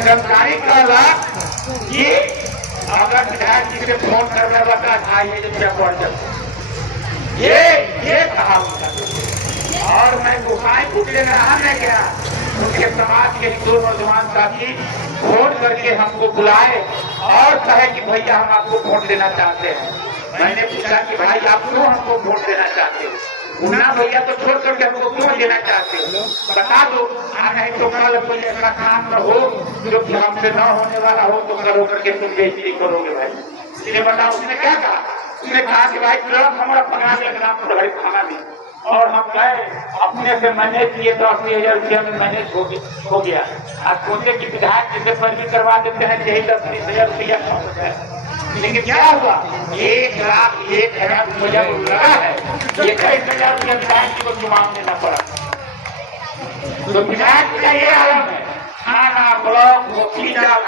सरकारी कहला कि अगर विधायक जी से फोन करने वाला आइए रुपया पड़ जाए, ये कहा उनका। और मैं गुफाएं पूछने रहा मैं क्या उनके समाज के हिंदू नौजवान साथी फोन करके हमको बुलाए और कहे कि भैया हम आपको वोट देना चाहते हैं। मैंने पूछा कि भाई आप क्यों हमको वोट देना चाहते हो? मुन्ना भैया तो छोड़ करके हमको क्यों देना चाहते हो, बता दो। नहीं तो कल कोई ऐसा काम न हो जो कि हमसे न होने वाला हो तो करो करके तुम बेइज्जती करोगे भाई। इसलिए बताओ उसने क्या कहा? उसने कहा कि भाई ट्रक हमारा पकड़ा लेना पड़े खाना में, और हम गए अपने से मैनेज किए तो 80,000 रुपया में मैनेज हो गया। आज सोचे कि विधायक जिसे फर्जी करवा देते हैं यही 10-20,000 रुपया कम हो जाए। लेकिन क्या हुआ? 1,01,000 रुपया लगा है, 21,000 रुपया विधायक जी को चुनाव देना पड़ा। तो विधायक का ये आलम है, खाना ब्लॉक